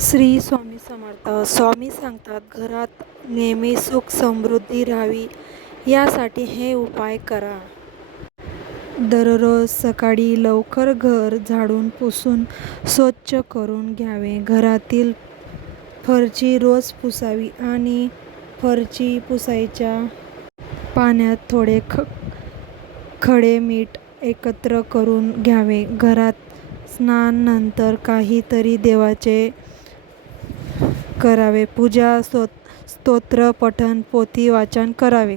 श्री स्वामी समर्थ. स्वामी सांगतात घरात नेहमी सुख समृद्धी राहावी यासाठी हे उपाय करा. दररोज सकाळी लवकर घर झाडून पुसून स्वच्छ करून घ्यावे. घरातील फरची रोज पुसावी आणि फरची पुसायच्या पाण्यात थोडे ख खडे मीठ एकत्र करून घ्यावे. घरात स्नानानंतर काहीतरी देवाचे करावे. पूजा स्तो स्तोत्र पठन पोथी वाचन करावे.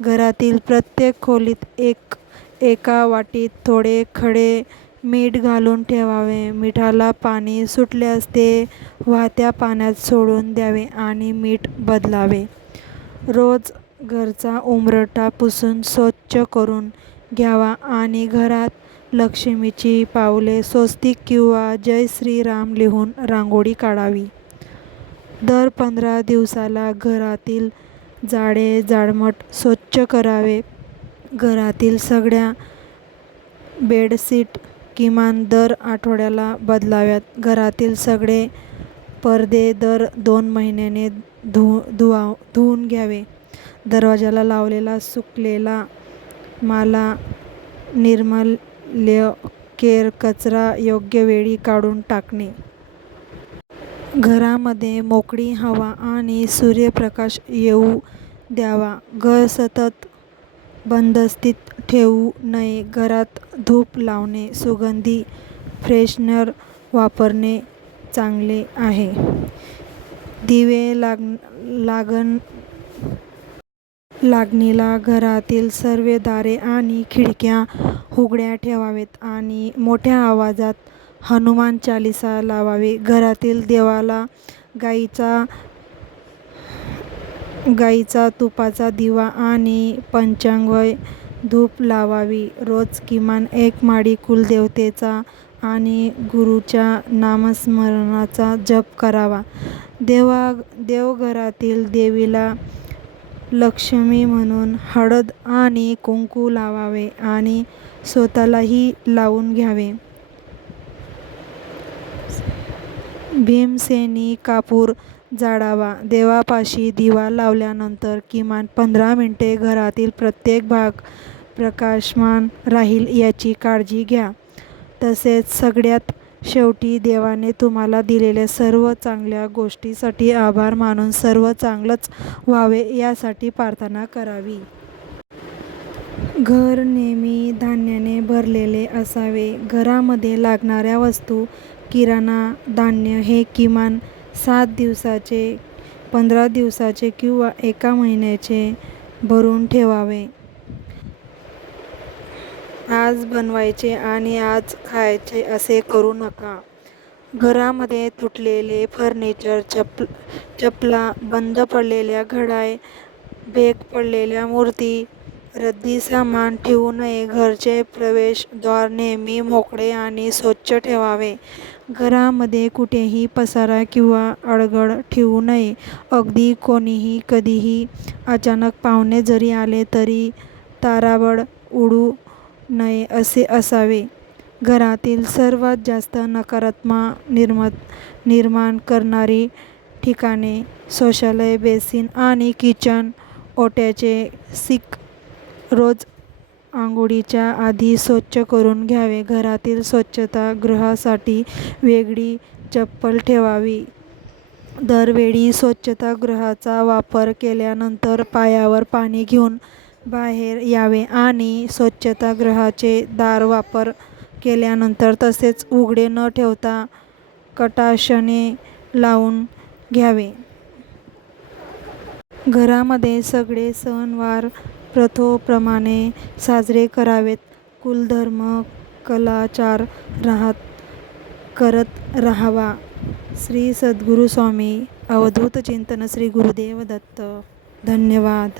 घरातील प्रत्येक खोलीत एक एका वाटीत थोडे खडे मीठ घालून ठेवावे. मिठाला पाणी सुटल्यास ते वाहत्या पाण्यात सोडून द्यावे आणि मीठ बदलावे. रोज घरचा उमरटा पुसून स्वच्छ करून घ्यावा आणि घरात लक्ष्मीची पावले स्वस्तिक किंवा जय श्रीराम लिहून रांगोळी काढावी. दर पंधरा दिवसाला घरातील जाळे जाळमट स्वच्छ करावे. घरातील सगळ्या बेडशीट किमान दर आठवड्याला बदलाव्यात. घरातील सगळे पडदे दर दोन महिन्याने धु धुवा धुवून घ्यावे. दरवाजाला लावलेला सुकलेला माला निर्मल्य केर कचरा योग्य वेळी काढून टाकणे. घरामध्ये मोकळी हवा आणि सूर्यप्रकाश येऊ द्यावा. घर सतत बंदस्थित ठेवू नये. घरात धूप लावणे सुगंधी फ्रेशनर वापरणे चांगले आहे. दिवे लाग लागण लागणीला घरातील सर्व दारे आणि खिडक्या उघड्या ठेवावेत आणि मोठ्या आवाजात हनुमान चालीसा लावावी. घरातील देवाला गाईचा गाईचा तुपाचा दिवा आणि पंचांगवय धूप लावावी. रोज किमान एक माळी कुलदेवतेचा आणि गुरुच्या नामस्मरणाचा जप करावा. देवा देवघरातील देवीला लक्ष्मी म्हणून हळद आणि कुंकू लावावे आणि स्वतःलाही लावून घ्यावे. भीमसेनी कापूर जाळावा. देवापाशी दिवा लावल्यानंतर किमान पंधरा मिनटे घरातील प्रत्येक भाग प्रकाशमान राहील याची काळजी घ्या. तसेच सगळ्यात शेवटी देवाने तुम्हाला दिलेल्या सर्व चांगल्या गोष्टीसाठी आभार मानून सर्व चांगलंच व्हावे यासाठी प्रार्थना करावी. घर नेहमी धान्याने भरलेले असावे. घरामध्ये लागणाऱ्या वस्तू किराणा धान्य हे किमान सात दिवसाचे पंधरा दिवसाचे किंवा एका महिन्याचे भरून ठेवावे. आज बनवायचे आणि आज खायचे असे करू नका. घरामध्ये तुटलेले फर्निचर चप चपला बंद पडलेल्या घडाय बेग पडलेल्या मूर्ती रद्दी सामान ठेवू नये. घरचे प्रवेशद्वार नेहमी मोकळे आणि स्वच्छ ठेवावे. घरामध्ये कुठेही पसारा किंवा अडगळ ठेवू नये. अगदी कोणीही कधीही अचानक पाहुणे जरी आले तरी ताराबळ उडू नये असे असावे. घरातील सर्वात जास्त नकारात्मक निर्म निर्माण करणारी ठिकाणे शौचालय बेसिन आणि किचन ओट्याचे सिक रोज आंघोळीच्या आधी स्वच्छ करून घ्यावे. घरातील स्वच्छतागृहासाठी वेगळी चप्पल ठेवावी. दरवेळी स्वच्छतागृहाचा वापर केल्यानंतर पायावर पाणी घेऊन बाहेर यावे आणि स्वच्छतागृहाचे दार वापर केल्यानंतर तसेच उघडे न ठेवता कटाशने लावून घ्यावे. घरामध्ये सगळे सणवार प्रथेप्रमाणे साजरे करावेत. कुलधर्म कलाचार राहत करत राहावा. श्री सद्गुरू स्वामी अवधूत चिंतन श्री गुरुदेव दत्त. धन्यवाद.